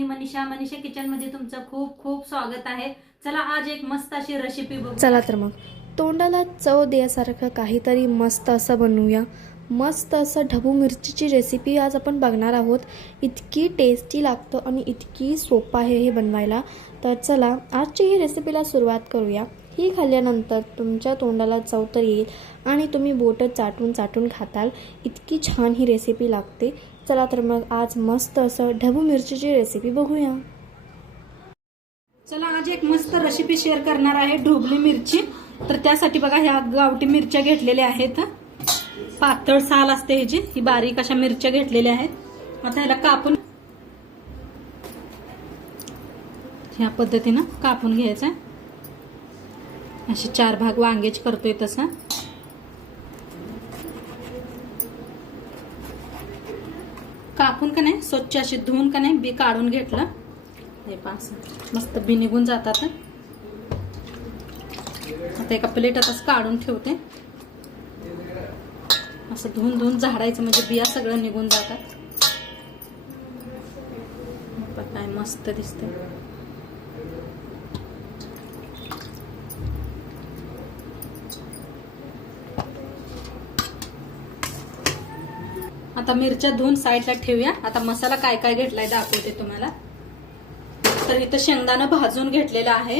मी Manisha kitchen मध्ये तुमचं खूप खूप स्वागत आहे। चला आज एक मस्त अशी रेसिपी बघू। चला तर मग तोंडाला चव देण्यासारखं काहीतरी मस्त असं बनवूया। मस्त असं ढबू मिरचीची रेसिपी आज आपण बघणार आहोत। इतकी टेस्टी लागतं आणि इतकी सोपं आहे हे बनवायला। तर चला आजची ही रेसिपीला सुरुवात करूया। ही खाल्ल्यानंतर तुमच्या तोंडाला चव तर येईल आणि तुम्ही बोटं चाटून चाटून खाताल, इतकी छान ही रेसिपी लागते। चला तर मग आज मस्त असं ढबू मिरचीची रेसिपी बघूया। चला आज एक मस्त रेसिपी शेअर करणार आहे, ढोबली मिरची। तर त्यासाठी बघा ह्या गावठी मिरच्या घेतलेल्या आहेत, पातळ साल असते ह्याची, ही बारीक अशा मिरच्या घेतलेल्या आहेत। आता ह्याला कापून ह्या पद्धतीनं कापून घ्यायचं आहे। असे 4 भाग वांग्याचे करतोय तसा। कापून का नाही स्वच्छ असे धुवून का नाही बी काढून घेतलं, हे पास मस्त बी निघून जातात। आता एका प्लेटात असं काढून ठेवते, असं धुवून धुवून झाडायचं म्हणजे बिया सगळं निघून जातात। काय मस्त दिसते। आता मिरच्या धुवून साईडला ठेवूया। आता मसाला काय काय घेतलाय दाखवते तुम्हाला। तर इथं शेंगदाणा भाजून घेतलेला आहे,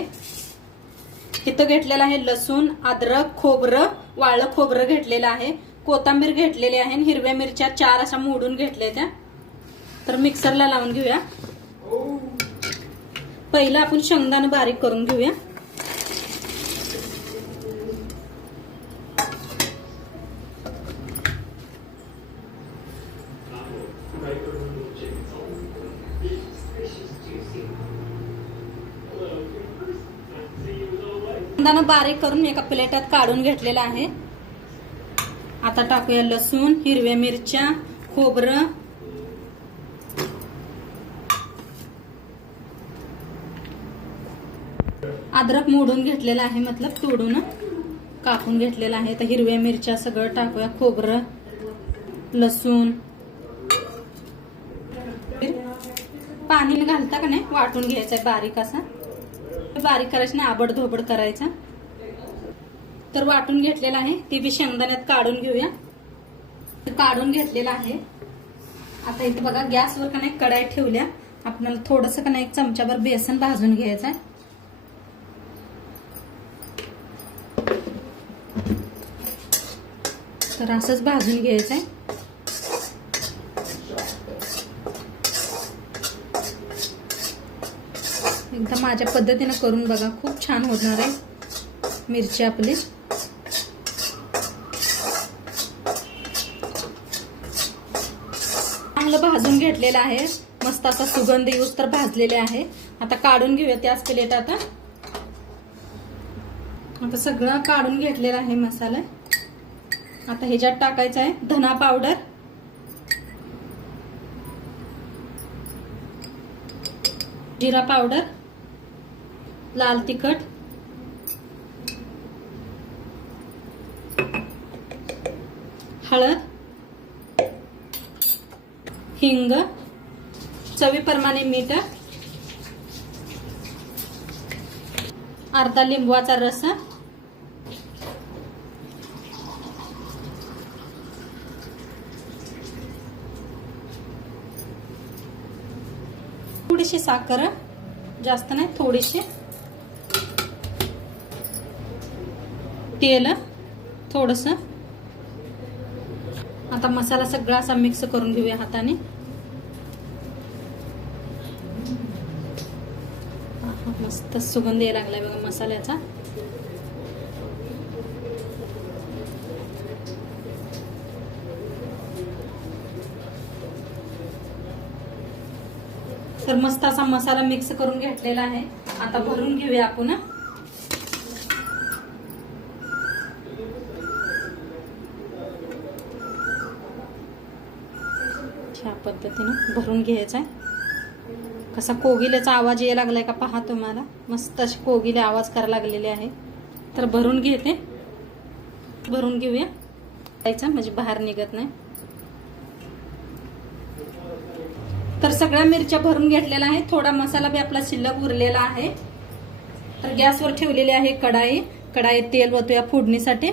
इथं घेतलेला आहे लसूण, अद्रक, खोबरं, वाळलं खोबरं घेतलेलं आहे, कोथिंबीर घेतलेली आहे, हिरव्या मिरच्या 4 अशा मोडून घेतल्या। तर मिक्सरला लावून घेऊया। पहिलं आपण शेंगदाणा बारीक करून घेऊया। शेंगदाणा बारीक करून एका प्लेटात काढून घेतलेला आहे। आता टाकूया लसूण, हिरव्या मिरच्या, खोबरं, अद्रक मोडून घेतलेला आहे, मतलब तोडून कापून घेतलेला आहे। तर हिरव्या मिरच्या सगळं टाकूया, खोबरं, लसूण, पाणी घालता का नाही वाटून घ्यायचंय बारीक असा, बारीक करायचं नाही आबड धोबड करायचा। तर वाटून घेतलेला आहे, ते बी शेंगदाण्यात काढून घेऊया। काढून घेतलेला आहे। आता इथे बघा गॅसवर का नाही कढाई ठेवल्या, आपल्याला थोडंसं का नाही 1 चमचाभर बेसन भाजून घ्यायचं आहे। तर असंच भाजून घ्यायचं आहे। एकदा माझ्या पद्धतीने करून बघा, खूप छान होणार आहे मिरची आपली। चांगलं भाजून घेतलेलं आहे, मस्त असा सुगंध येऊस तर भाजलेले आहे। आता काढून घेऊया त्याच प्लेटात। आता सगळं काढून घेतलेला आहे मसाला। आता ह्याच्यात टाकायचा आहे धना पावडर, जिरा पावडर, लाल तिखट, हळद, हिंग, चवीप्रमाणे मीठ, अर्धा लिंबूचा रस, थोडीशी साखर, जास्त नाही, थोडीशी तेल, थोडस। आता मसाला सगळा असा मिक्स करून घेऊया हाताने। मस्त सुगंध यायला लागलाय बघा मसाल्याचा। तर मस्त असा मसाला मिक्स करून घेतलेला आहे। आता भरून घेऊया आपण। अशा पद्धतीने भरून घ्यायचं आहे। कसा कोगिलेचा आवाज यायला लागलाय का पहा तुम्हाला, मस्त असे कोगिले आवाज करायला लागलेले आहे। तर भरून घेते, भरून घेऊया म्हणजे बाहेर निघत नाही। तर सगळ्या मिरच्या भरून घेतलेल्या आहे. थोडा मसाला बी आपला शिल्लक उरलेला आहे. तर गॅसवर ठेवलेली आहे कढाई. कढाईत तेल ओतूया फोडणीसाठी.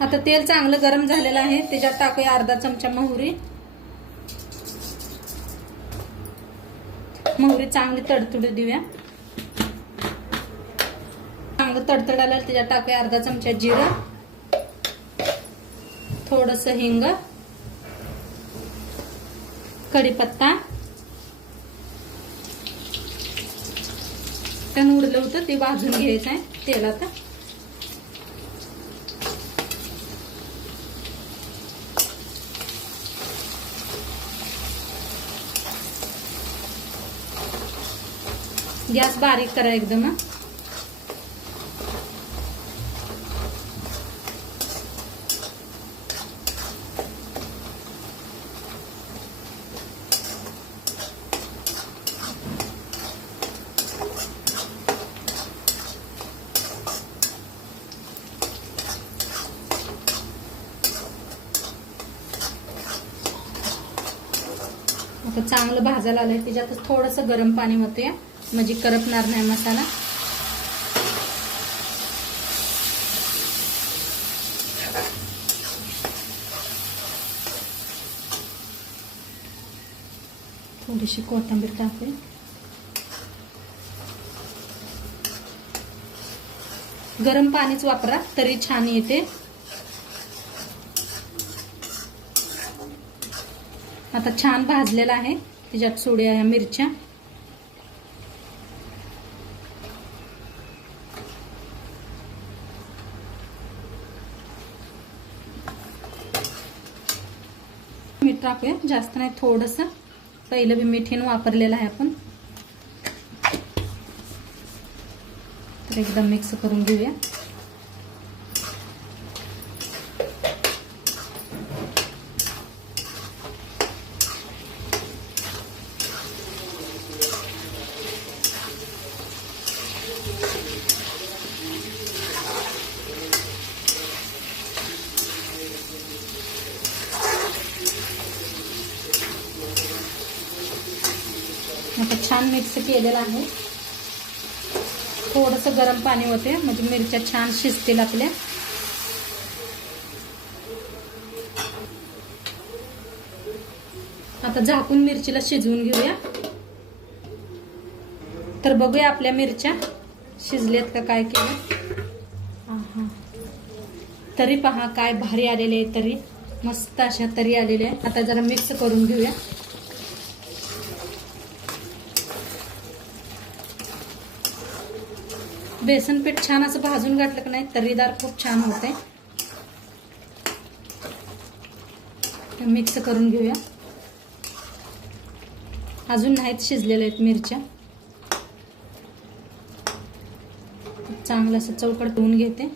आता तेल चांगलं गरम झालेलं आहे. त्याच्यात टाकूया अर्धा चमचा मोहरी. मोहरी चांगली तडतडू देऊया. चांगलं तडतड आलं त्याच्यात टाकूया अर्धा चमचा जिरं, थोडस हिंग, कढीपत्ता. त्यानं उरलं होतं ते भाजून घ्यायचं आहे तेलात. गॅस बारीक करा एकदम. आता चांगलं भाजायला आलंय. त्याच्यातच थोडस गरम पाणी होते म्हणजे करपणार नाही मसाला. थोडीशी कोथिंबीर टाकूया. गरम पाणीच वापरा तरी छान येते. आता छान भाजलेला आहे. त्याच्यात सोडूया या मिरच्या. मीठ टाकूया, जास्त नाही थोडस. पहिलं बी मीठ वापरलेलं आहे आपण. तर एकदम मिक्स करून घेऊया. आता छान मिक्स केलेलं आहे. थोडंसं गरम पाणी होते म्हणजे मिरच्या छान शिजतील आपल्या. आता झाकून मिरचीला शिजवून घेऊया. तर बघूया आपल्या मिरच्या शिजल्यात का काय केलं. तरी पहा काय भारी आलेले आहे. तरी मस्त अशा तरी आलेले आहे. आता जरा मिक्स करून घेऊया. बेसन पीठ छान असं भाजून घातलं की नाही तर्रीदार खूप छान होते. मिक्स करून घेऊया. अजून नाहीत शिजलेल्या आहेत मिरच्या. चांगलं असं चौकट धुवून घेते.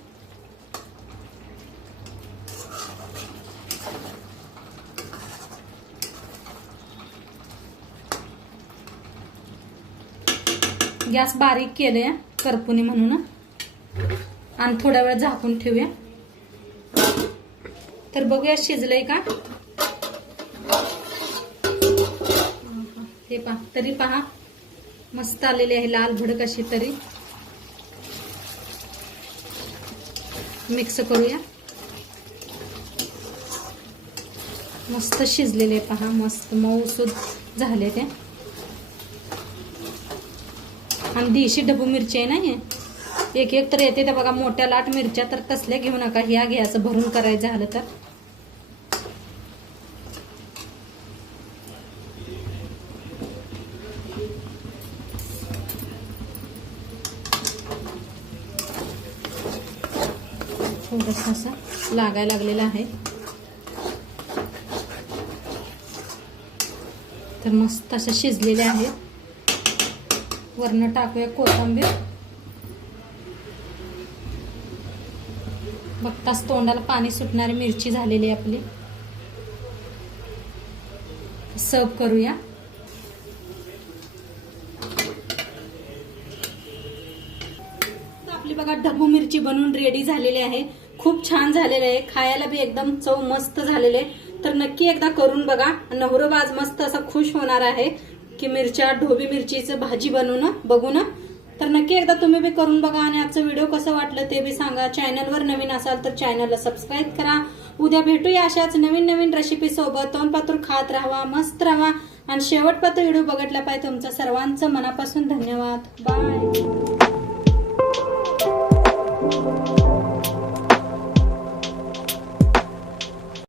गॅस बारीक केले करपुनी म्हणून आणि थोड्या वेळ झाकून ठेवूया. तर बघूया शिजलंय का. हे पहा तरी पहा मस्त आलेली आहे लाल भडक अशी तरी. मिक्स करूया. मस्त शिजलेले पहा मस्त मऊसूद झाले ते. आणि देशी ढबू मिरची आहे ना. एक एक तर येते त्या बघा मोठ्या लाट मिरच्या. तर तसल्या घेऊ नका. ह्या घ्यायचं भरून करायचं झालं तर. थोडंसं असं लागायला लागलेलं आहे. तर मस्त असं शिजलेले आहे. वरनं टाकूया कोथिंबीर. बघताच तोंडाला पाणी सुटणारी मिरची झालेली आपली. सर्व करूया. आपली बघा ढबू मिरची बनवून रेडी झालेली आहे. खूप छान झालेले आहे. खायला बी एकदम चव मस्त झालेले आहे. तर नक्की एकदा करून बघा. नवरोबाज मस्त असा खुश होणार आहे की मिरच्या ढोबी मिरचीचं भाजी बनवून बघून. तर नक्की एकदा तुम्ही बी करून बघा आणि आजचं व्हिडिओ कसं वाटलं ते बी सांगा. चॅनलवर नवीन असाल तर चॅनलला सबस्क्राईब करा. उद्या भेटूया अशाच नवीन नवीन रेसिपी सोबत. तोंडपातूर खात राहा, मस्त राहा आणि शेवटपर्यंत व्हिडिओ बघितला पाहिजे. तुमचं सर्वांचं मनापासून धन्यवाद. बाय.